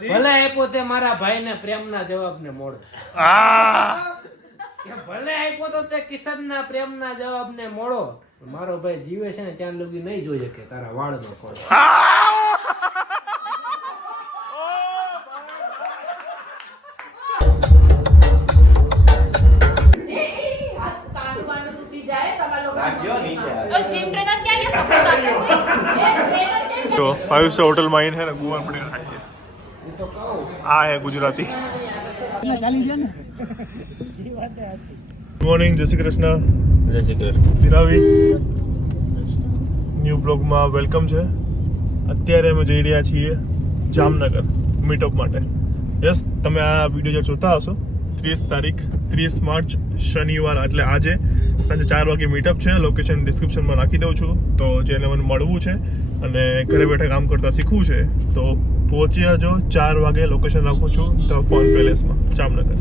ભલે આપ્યો તે મારા ભાઈને પ્રેમના જવાબને મોડો. ભલે આપ્યો તો તે કિશનના પ્રેમના જવાબને મોડો. મારો ભાઈ જીવે છે ને ત્યાં લગી નહીં જોઈ શકે તારા વાળનો કોણ. तो 5 स्टार होटल में है ना गुवान पड़े खाइए आ है गुजराती मॉर्निंग जय श्री कृष्ण જય શ્રી કૃષ્ણ. દિરાવી ન્યૂ બ્લોગમાં વેલકમ છે. અત્યારે અમે જઈ રહ્યા છીએ જામનગર મીટઅપ માટે. યસ, તમે આ વિડીયો જો જોતા હશો 30 તારીખ 30 માર્ચ શનિવાર એટલે આજે સાંજે 4 વાગે મીટઅપ છે. લોકેશન ડિસ્ક્રિપ્શનમાં નાખી દઉં છું. તો જેને મને મળવું છે અને ઘરે બેઠા કામ કરતા શીખવું છે તો પહોંચ્યા જો 4 વાગે લોકેશન નાખું છું ધ ફોન પેલેસમાં જામનગર.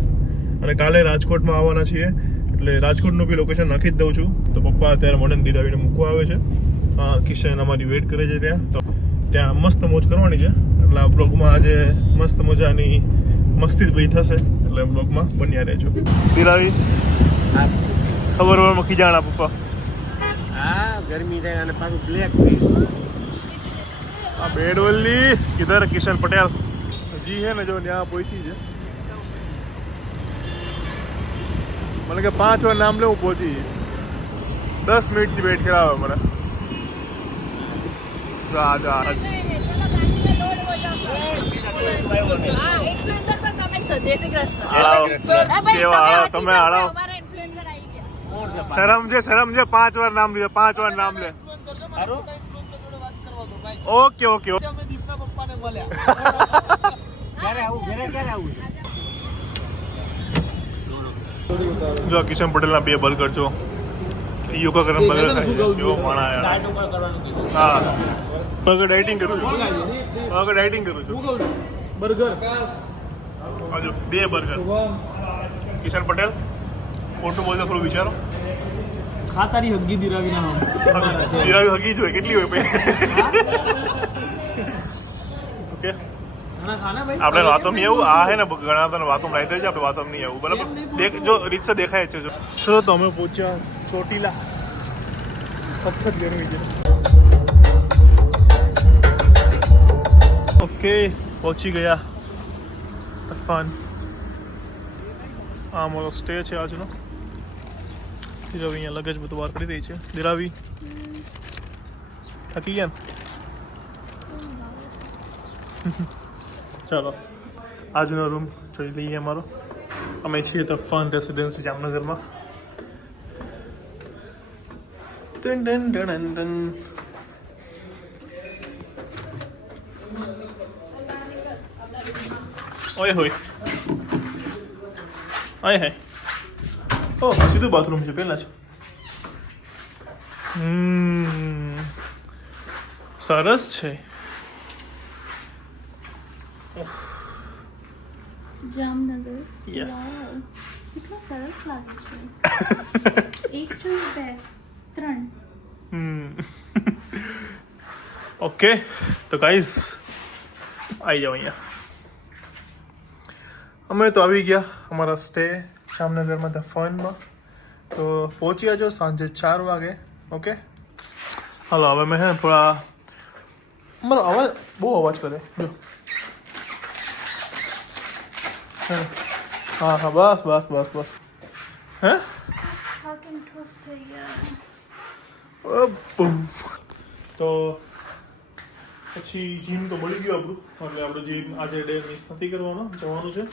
અને કાલે રાજકોટમાં આવવાના છીએ એટલે રાજકોટનું બી લોકેશન નાખી જ દઉં છું. તો પપ્પા અત્યારે મને દિરાવીને મૂકવા આવે છે. કિશન અમારી વેઇટ કરે છે ત્યાં. તો ત્યાં મસ્ત મોજ કરવાની છે એટલે આ બ્લોગમાં આજે મસ્ત મજાની મસ્તી જ બધી થશે એટલે બ્લોગમાં બન્યા રહેજો. દિરાવી ખબર હોય મૂકી જાણા પપ્પા. હા, ગરમી થાય અને પાછું બ્લેક થઈ આ બેડવલ્લી કિધર કિશન પટેલ હજી હે ને જો ત્યાં પહોંચી છે. મને કે 5 વાર નામ લે હું પહોંચી 10 મિનિટથી વેઇટ કરાવે મને. તમે હળાવો શરમ છે 5 વાર નામ લીધા 5 વાર નામ લે. ઓકે ઓકે જો કિશન પટેલના 2 બર્ગર જો યોગા ગરમ બર્ગર ખાય એવો માણા. હા, બર્ગર ડાયટિંગ કરું છું. બર્ગર હજુ 2 બર્ગર. કિશન પટેલ ખોટું બોલતો થોડું વિચારો. ખાતારી હગી દિરાવી ના દિરાવી હગી જોઈએ કેટલી હોય પછી. ઓકે આપણે વાતો નહીં આવું. આ હે ને ઘણા તને વાતો લાવી દે છે. આપણે વાતો નહીં આવું બરાબર. જો રીતસર દેખાય છે. જો ચલો તો અમે પહોંચ્યા ચોટીલા. સખત ગરમી છે. ઓકે પહોંચી ગયા તફાન. આ મારો સ્ટે છે આજનો. દિરાવી અહીંયા લગેજ બધું બહાર કરી રહી છે. દિરાવી થકી ગયા ચાલો આજનો રૂમ જોઈ લઈએ અમારો. અમે છીએ તો ફન રેસિડેન્સી જામનગરમાં. ઓય હોય આય હે. ઓ સીધું બાથરૂમ છે પહેલા જ. સરસ છે. જામનગર. યસ, કેટલું સરસ લાગે છે. 1 2 3. ઓકે તો ગાઈઝ આવી જાઓ અહીંયા. અમે તો આવી ગયા અમારા સ્ટે જામનગરમાં ધ ફનમાં. તો પહોંચ્યા જો સાંજે 4 વાગે. ઓકે હાલો હવે મેં હે થોડા મારો અવાજ બહુ અવાજ કરે જો. હા હા બસ બસ બસ બસ. હે તો પછી જીમ તો મળી ગયું આપણું. એટલે આપણે જીમ આજે ડે મિસ નથી કરવાનો, જવાનું છે.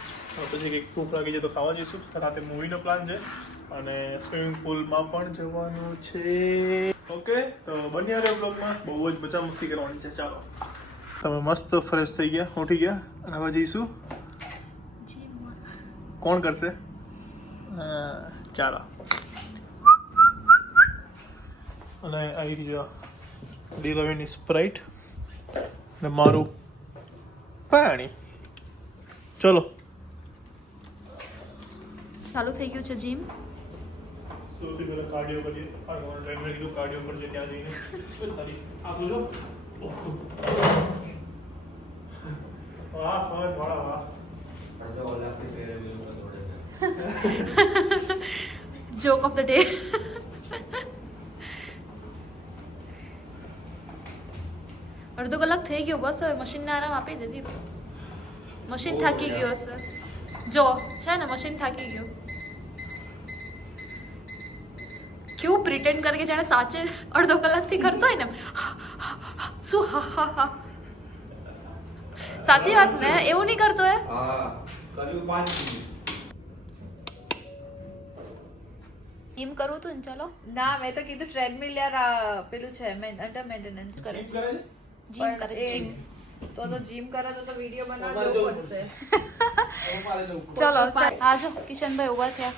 પછી કંઈક ભૂખ લાગી જાય તો ખાવા જઈશું. રાતે મૂવીનો પ્લાન છે અને સ્વિમિંગ પુલમાં પણ જવાનું છે. ઓકે તો બન્યા રહ્યો બ્લોગમાં. બહુ જ મજા મસ્તી કરવાની છે. ચાલો તમે મસ્ત ફ્રેશ થઈ ગયા, ઉઠી ગયા અને હવે જઈશું. કોણ કરશે? ચાલો. અને આવી ગયો ડીરવીની સ્પ્રાઇટ ને મારું પાણી. ચલો ચાલુ થઈ ગયું છે જીમ. સૌથી પહેલા કાર્ડિયો કરીએ. ઓનલાઈન મેં કીધું કાર્ડિયો પર છે ત્યાં જઈને આપણું જો વાહ ફોન વાહ વાહ જો ઓલાથી પહેરેલું થોડે જોક ઓફ ધ ડે. અડધો કલાક થઈ ગયો, બસ હવે મશીનને આરામ આપી દે દીપ. મશીન થાકી ગયો હશે. જો છે ને મશીન થાકી ગયું. ક્યું પ્રિટેન્ડ કરે કે જાણે સાચે અડધો કલાકથી કરતો હોય ને. શું હા હા હા, સાચી વાત ને? એવું નહીં કરતો હે? હા કર્યું 5 મિનિટ. એમ કરવું તું ને? ચલો ના મેં તો કીધું ટ્રેડમિલ યાર આ પેલું છે અંડર મેન્ટેનન્સ કરે છે. જીમ કરે પણ એ- જીમ. તો જીમ કરે તો વિડીયો બનાવવા જવું પડશે. ચલો આજો કિશનભાઈ ઉભા થયા.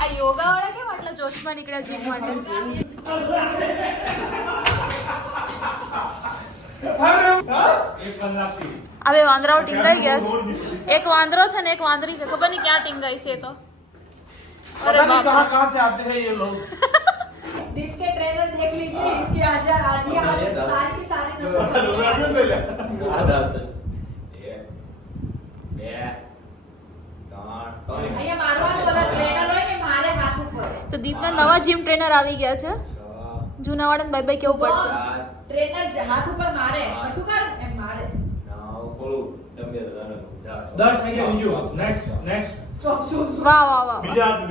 આ યોગા વાળા કેમ આટલા જોશમાં નીકળ્યા જીમ માટે? આ બે વાંદરાઓ ટીંગાઈ ગયા છે. એક વાંદરો છે ને એક વાંદરી છે, ખબર નહીં ક્યાં ટીંગાઈ છે એ તો. અરે બાપ રે. कहाँ से आते हैं ये लोग? दीप के ट्रेनर देख लीजिए इसकी आज ही आज सारी की सारी नस्ल અહીંયા મારવાનું ઓલા ટ્રેનર હોય ને મારે હાથ ઉપર તો દીપના નવા જીમ ટ્રેનર આવી ગયા છે. જૂનાવાળાને બાય બાય કેવું પડશે. ટ્રેનર હાથ ઉપર મારે સખું કર એમ મારે 10 થઈ ગયા બીજું. નેક્સ્ટ સ્ટોપ શું વાહ વાહ વાહ. બીજા હાથ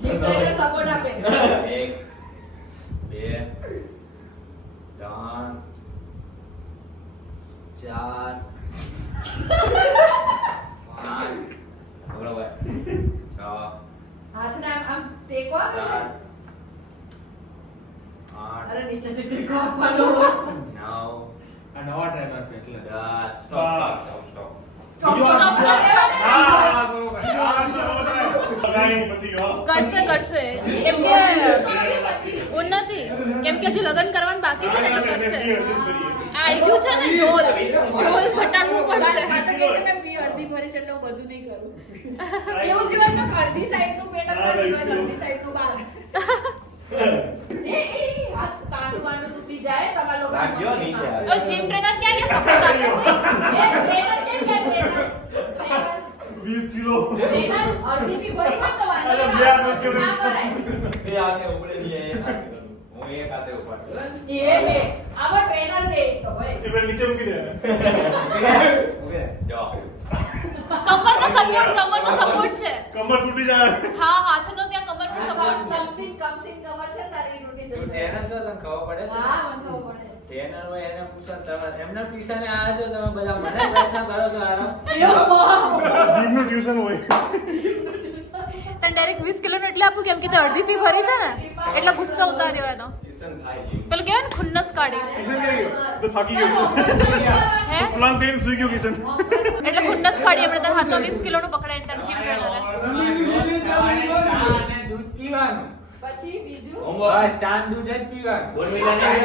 જીમ ટ્રેનર સપોર્ટ આપે 1 2 3 4 5 બરાબર 6 હાથને આમ ટેકો આપે 7 ને. 8 અરે નીચેથી ટેકો આપવાનો 9 આ નવા ટ્રેનર છે એટલે 10 સ્ટોપ સ્ટોપ કરશે કરશે કેમ કે ઉન્નતિ, કેમ કે હજી લગ્ન કરવાનું બાકી છે ને તો કરશે. આ આવી ગયું છે ને ઢોલ ફટાડવું પડશે. પાછો કહે છે મેં ફી અડધી ભરી છે એટલે હું બધું નહીં કરું. એવું જીવન તો અડધી સાઈડ નું પેટ અંદર જીવન અડધી સાઈડ નું બહાર. એ હાથ કાંડું વાંડું તૂટી જાય તમારા લોકો લાગ્યો નીચે આ. તો જીમ ટ્રેનર ક્યાં ગયા સપોર્ટ આપે? ટ્રેનર કેમ જાય ટ્રેનર 20 કિલો ટ્રેનર અડધી ફી ભરી મત તો વાંધો અરે, નહીં. બે હાથ વચ્ચે ના કરાય. બે હાથે ઉપડે નહીં, એક હાથે કરું. હું એક હાથે ઉપાડું. એ આવા ટ્રેનર છે એ તો ભાઈ. એ પેલા નીચે મૂકી દે ઓકે જાઓ. કમરનો સપોર્ટ છે. કમર તૂટી જાય હા, હાથનો ત્યાં કમરનો સપોર્ટ છે. કમસીન કમર છે ને તારી તૂટી તું જશે. ટ્રેનર છો, તને ખબર પડે છે? હા મને ખબર પડે. ટ્રેનર હોય એને પૂછો, તમે એમના ટ્યુશને આવ્યા છો, તમે બધા મને પ્રશ્ન કરો છો આરામ. એવું બહુ. જીમ નું ટ્યુશન હોય તને ડાયરેક્ટ 20 કિલોનું એટલે આપું કેમ કે તે અડધી ફી ભરી છે ને એટલે ગુસ્સો ઉતાર્યો એનો. ટ્યુશન ખાઈ ગયું. પેલું કહેવાય ને ખુન્નસ કાઢી. કિશન ક્યાં ગયો તો થાકી ગયો હે પ્લાન કરીને સુઈ ગયો કિશન એટલે ખુન્નસ કાઢી એમણે તારા હાથમાં 20 કિલોનું પકડાઈને તારું જીમ ટ્રેનરે. ચા અને દૂધ પીવાનું. પછી બીજું બસ ચા અને દૂધ જ પીવાનું. બોર્નવિટા નહીં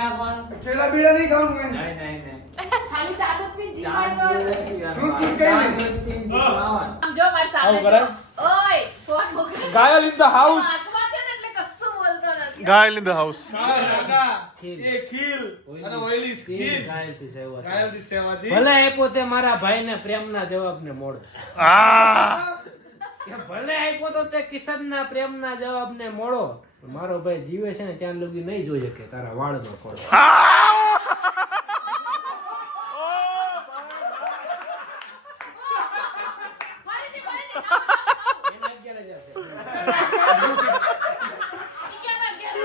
નાખવાનું. નહીં, નહીં. ખાલી ચા દૂધ પી ચા અને જીવાય દૂધ જ જો. પીવાનું. ચા અને દૂધ પીને જીવવાનું. આમ જો મારી સામે આવું કરાય? જો. ઓય ફોન મોકલ. ગાયલ ઇન ધ હાઉસ. હાથમાં છે ને એટલે કશું બોલતો નથી. ગાયલ ઇન ધ હાઉસ ભલે આપ્યો તે મારા ભાઈને પ્રેમના જવાબને મોડો. કે ભલે આપ્યો તો તે કિશનના પ્રેમના જવાબને મોડો. પણ મારો ભાઈ જીવે છે ને ત્યાં લગી નહીં જોઈ શકે તારા વાળનો ખોડો. ફરીથી ના. એના 11,000 છે. ઈ ક્યાં ગયા?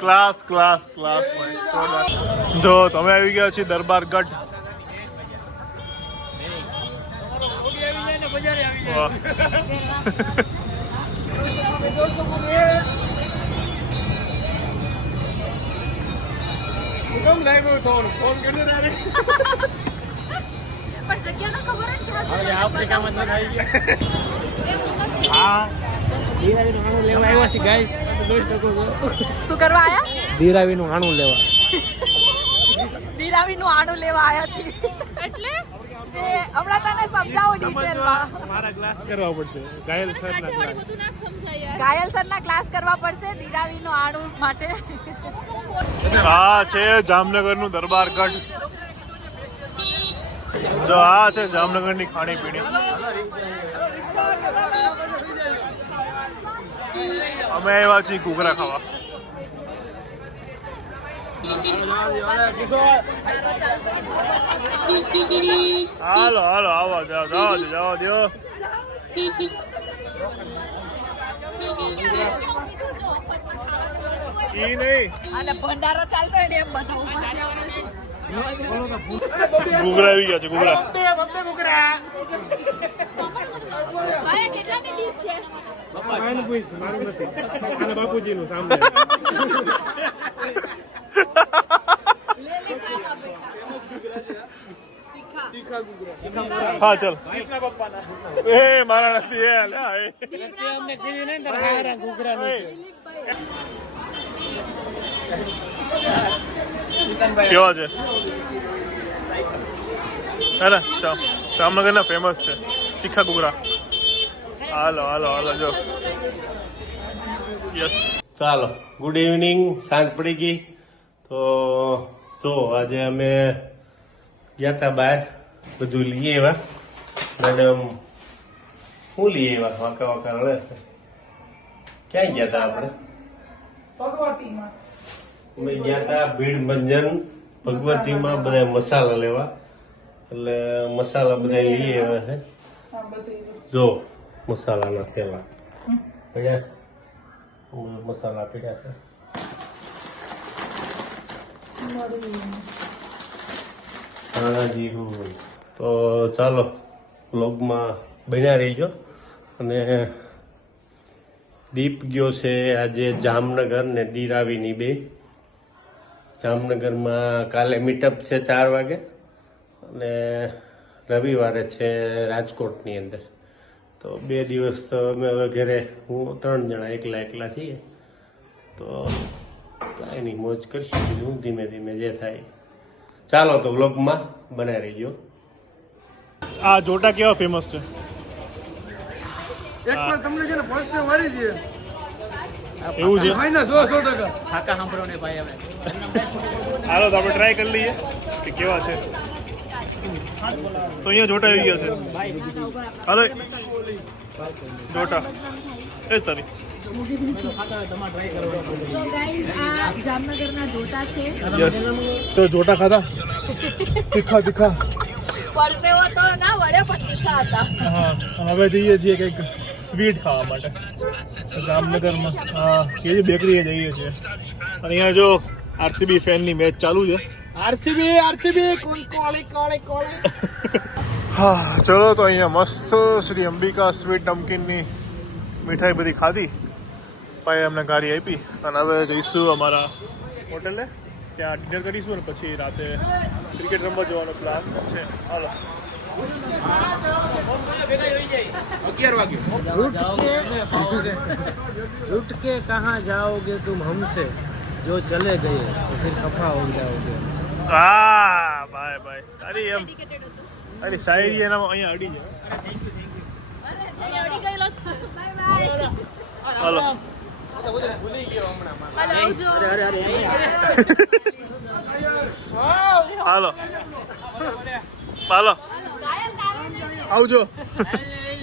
ક્લાસ જો તમે આવી ગયા છીએ દરબારગઢ વાહ. કેમ લાગ્યું ફોન કરજો તારે પણ જગ્યા તો ખબર જ છે હવે આફ્રિકામાં ન થઈ ગયા એવું નથી હા ધીરાવીનું આણું લેવા આવ્યા છે ગાઈસ તમે જોઈ શકો છો શું કરવા આયા ધીરાવીનું આણું લેવા દીરાવીનું આડું લેવા આયા છે એટલે તે હમણાં તને સમજાવું ડિટેલમાં મારા ક્લાસ કરવા પડશે ગાયલ સરના થોડી બધું ના સમજાય યાર ઘાયલ સરના ક્લાસ કરવા પડશે દીરાવીનું આડું માટે આ છે જામનગરનું દરબાર ગઢ જો આ છે જામનગરની ખાણીપીણી અમે આવ્યા છીએ ઘૂઘરા ખાવા હાલો હાલો આવો જાઓ જાઓ જાઓ દો ઈ નહીં અને ભંડારો ચાલતો હોય ને એમ બધા ઊભા છે ઘૂઘરા આવી ગયા છે ઘૂઘરા ભાઈ કેટલાની ડીશ છે મારું પૂછ મારું નથી અને બાપુજીનું સામે હા ચાલ એ મારા નથી એ લે આ એ. અમને કીધું નહીં તારે હારા ઘૂઘરાનું છે કેવા છે હે ને જામનગરના ફેમસ છે તીખા ઘૂઘરા હાલો હાલો હાલો જો યસ ચાલો ગુડ ઇવનિંગ સાંજ પડી ગઈ તો જો આજે અમે ગયા હતા બહાર બધું લઈએ એવા મેડમ શું લઈએ એવા વાંકા વાંકા રડે છે ક્યાં ગયા હતા આપણે અમે ગયા હતા ભીડ ભંજન ભગવતીમાં બધા મસાલા લેવા એટલે મસાલા બધા લઈએ એવા છે જો મસાલાના થેલા પડ્યા છે મસાલા પડ્યા છે ધાણા જીરું તો ચાલો વ્લોગમાં બન્યા રહીજો અને દીપ ગયો છે આજે જામનગર ને દીરાવીની બે જામનગરમાં કાલે મીટઅપ છે 4 વાગે અને રવિવારે છે રાજકોટની અંદર તો 2 દિવસ તો અમે હવે ઘરે હું 3 જણા એકલા છીએ તો કાંઈ નહીં મોજ કરશું બીજું ધીમે ધીમે જે થાય ચાલો તો વ્લોગમાં બનાવી રહીજો આ જોટા કેવા ફેમસ છે એકમાં તમને છે ને પડશે વાળી દે એવું છે ફાઈના 100% કાકા સાંભળો ને ભાઈ હવે હાલો તો આપણે ટ્રાય કરી લઈએ કે કેવા છે તો અહીંયા જોટા આવી ગયા છે હાલો જોટા એ જ તારી તો ગાઈઝ આ જામનગરના જોટા છે યસ તો જોટા ખાધા તીખા તીખા પરસેવો તો ના વળે પણ તીખા હતા હા હવે જઈએ છીએ કંઈક સ્વીટ ખાવા માટે જામનગરમાં હા કેવી બેકરીએ જઈએ છીએ અને અહીંયા જો આરસીબી ફેનની મેચ ચાલુ છે આરસીબી કોળી હા ચલો તો અહીંયા મસ્ત શ્રી અંબિકા સ્વીટ નમકીનની મીઠાઈ બધી ખાધી ભાઈ અમને ગાડી આપી અને હવે જઈશું અમારા હોટલે ત્યાં ડિનર કરીશું અને પછી રાતે ક્રિકેટ રમવા જવાનો પ્લાન છે હાલો 11 વાગે रुट के कहाँ जाओगे तुम हमसे जो चले गए तो फिर खफा हो जाओगे હા બાય બાય તારી એમ ડેડિકેટેડ હતો તારી શાયરી એનામાં અહીંયા અડી જાય અહીંયા અડી ગયેલો જ છે હાલો હાલો આવજો હાલો હાલો આવજો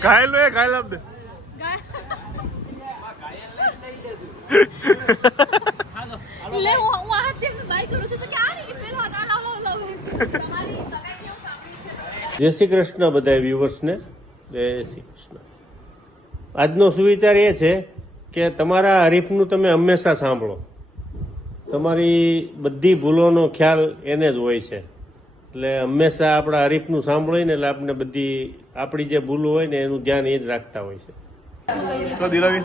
ઘાયલ નો ઘાયલ આપ દે લે હું હાથ થી બાય કરું છું તો કે આ નહીં પેલો હાથ લાવ તમારી સગાઈ કેવું સાંભળી છે જય શ્રી કૃષ્ણ બધા વ્યુઅર્સને જય શ્રી કૃષ્ણ આજનો સુવિચાર એ છે કે તમારા હરીફનું તમે હંમેશા સાંભળો તમારી બધી ભૂલોનો ખ્યાલ એને જ હોય છે એટલે હંમેશા આપણા હરીફનું સાંભળીએ ને એટલે આપણે બધી આપણી જે ભૂલો હોય ને એનું ધ્યાન એ જ રાખતા હોય છે તો દિલાવી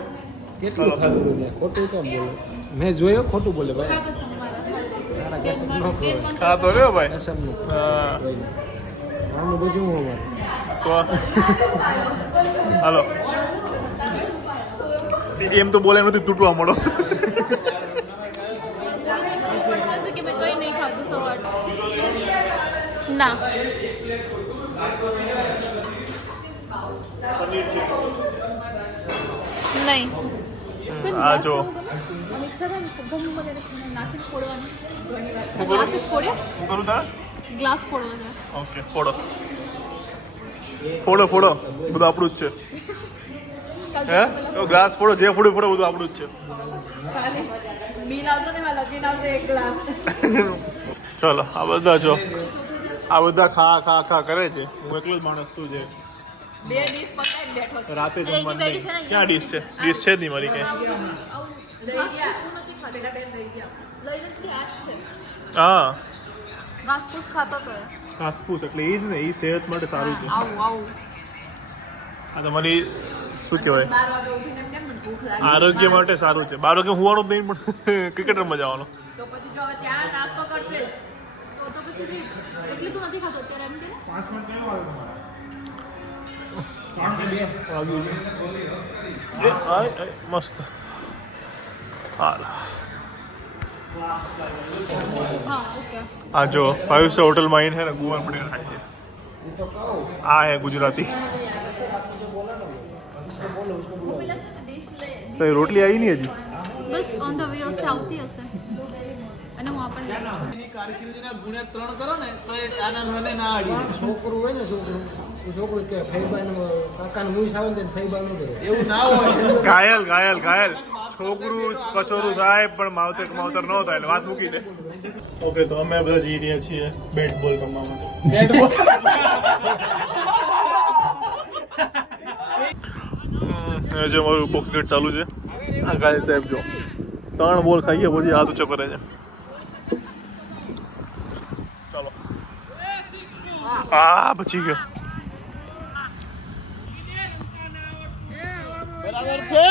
કેટલું ખાધું ને ખોટું કેમ બોલે મેં જોયો ખોટું બોલે ભાઈ તેલ મારું તેલ બંધ હા તો લ્યો ભાઈ અસમનું હા આનું પછી હું અમારે તો હાલો એમ તો બોલે નથી તૂટવા મળો પડશે કે મેં કઈ નહીં ખાધું સવાર ના નહીં આ જો નાખી ફોડવાની ગ્લાસ ફોડ્યા હું કરું તાર ગ્લાસ ફોડવા છે ઓકે ફોડો ફોડો ફોડો બધું આપણું જ છે હે ગ્લાસ ફોડો જે ફોડો ફોડો બધું આપણું જ છે ખાલી મીલ આવતો ને એમાં લગીન આવતો એક ગ્લાસ ચલો આ બધા જો આ બધા ખા ખા ખા કરે છે હું એકલો જ માણસ છું જે બે ડીશ પતાઈને બેઠો હતો. રાતે એની જમવાનું બેડી છે ને નહીં. ક્યાં ડીશ છે ડીશ છે જ નહીં મારી ક્યાંય લઈ ગયા બેટા બેન લઈ ગયા લઈને જ આ જ છે હા ઘાસપૂસ ખાતો તો ઘાસપૂસ એટલે એ જ ને એ સેહત માટે સારું છે આવું આવું આ તમારી શું કહેવાય 12 વાગે ઉઠીને એમ કેમ મને ભૂખ લાગી આરોગ્ય માટે સારું છે 12 વાગે હુવાનું જ નહીં પણ ક્રિકેટ રમવા જવાનું તો પછી જો હવે ત્યાં નાસ્તો કરશે જ તો પછી એટલે તું નથી ખાતો અત્યારે એમ કે એ આય આય મસ્ત હાલ હા ઓકે આ જો 5 સ્ટાર હોટલમાં આવીને હે ને ગુવાર પડીને ખાય છે આ હે ગુજરાતી પેલા છે ને ડીશ લે તો એ રોટલી આવી નહીં હજી બસ ઓન ધ વે હશે આવતી હશે અને હું આપણને છોકરું હોય ને છોકરું કે ફૈબાનું કાકાનું મૂસ આવે ને ફૈબા ન કરે એવું ઘાયલ ઘાયલ ઘાયલ છોકરું કચોરું થાય પણ માવતર માવતર ન થાય એટલે વાત મૂકી દે ઓકે તો અમે બધા જઈ રહ્યા છીએ બેટ બોલ રમવા માટે જો મારું બોક્સ ગેટ ચાલુ છે આ ગાય સાહેબ જો 3 બોલ ખાઈએ પછી હાથ ઊંચો કરે છે ચાલો આ બચી ગયો બરાબર છે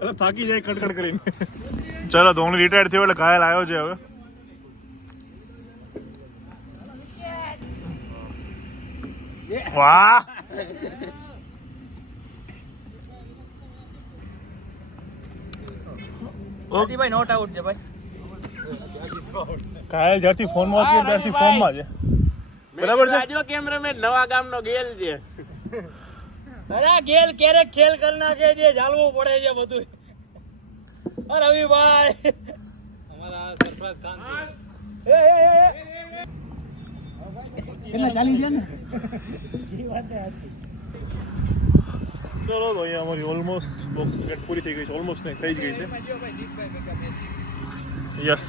એટલે થાકી જાય કડકડ કરીને ચલો ધોની રિટાયર્ડ થયો એટલે ઘાયલ આવ્યો છે હવે વાહ ભાઈ નોટ આઉટ છે ભાઈ ઘાયલ જ્યારથી ફોનમાં હતી ત્યારથી ફોર્મમાં છે બરાબર છે રાજુ કેમ રમે નવા ગામનો ગેલ છે અરે ગેલ ક્યારેક ખેલ કરી નાખે છે ચાલવું પડે છે બધું અરે રવિભાઈ અમારા સરફરાજ ખાન કેટલા ચાલી ગયા ને ચલો તો અહીંયા અમારી ઓલમોસ્ટ બોક્સ ગેટ પૂરી થઈ ગઈ છે ઓલમોસ્ટ નહીં થઈ જ ગઈ છે યસ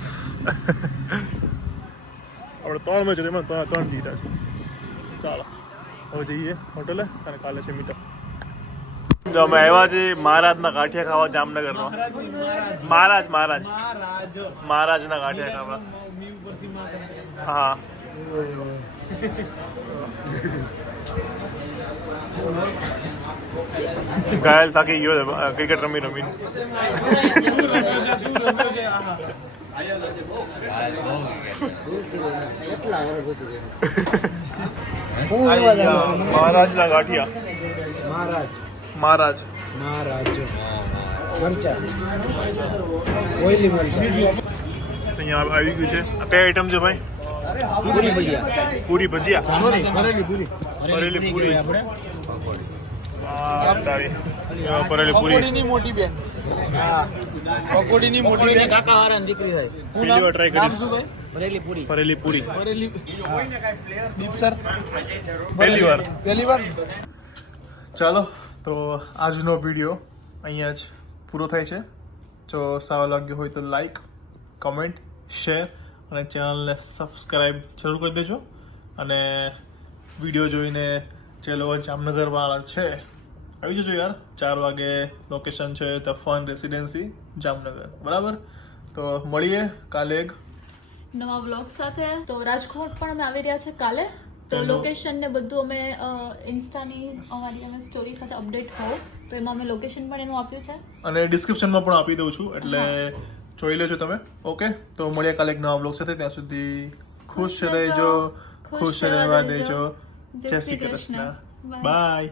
આપણે 3 મેચ એમાં 3 જીતા છે ચાલો હવે જઈએ હોટલે અને કાલે છે મીટઅપ જો અમે આવ્યા છીએ મહારાજના ગાંઠિયા ખાવા જામનગરમાં મહારાજના ગાંઠિયા ખાવા હા ઘાયલ થાકી ગયો છે ક્રિકેટ રમી રમીને મહારાજના ગાંઠિયા મહારાજ મરચા ઓઈલી મરચા અહીંયા આવી ગયું છે આ કઈ આઈટમ છે ભાઈ પૂરી ભજીયા ભરેલી પૂરી તારી ભરેલી પૂરી મોટી બેન પકોડીની મોટી બેન કાકા હારાની દીકરી થાય પહેલી વાર ટ્રાય કરીશ ભરેલી પૂરી ભરેલી પૂરી દીપ સર પહેલી વાર ચાલો તો આજનો વિડીયો અહીંયા જ પૂરો થાય છે જો સારો લાગ્યો હોય તો લાઈક કમેન્ટ શેર અને ચેનલને સબસ્ક્રાઈબ જરૂર કરી દેજો અને વિડીયો જોઈને જે લોકો જામનગરવાળા છે આવી જજો યાર 4 વાગે લોકેશન છે ધ ફન રેસિડેન્સી જામનગર બરાબર તો મળીએ કાલે એક નવા વ્લોગ સાથે તો રાજકોટ પણ અમે આવી રહ્યા છે કાલે તો તેનું લોકેશન ને બધું અમે ઇન્સ્ટાની અમારી અમે સ્ટોરી સાથે અપડેટ હોવ તો એમાં અમે લોકેશન પણ એનું આપ્યું છે. અને ડિસ્ક્રિપ્શનમાં પણ આપી દઉં છું એટલે જોઈ લેજો તમે. ઓકે, તો મળીએ કાલે એક નવા બ્લોગ સાથે. ત્યાં સુધી ખુશ રહેજો, ખુશ રહેવા દેજો. જય શ્રી કૃષ્ણ. બાય.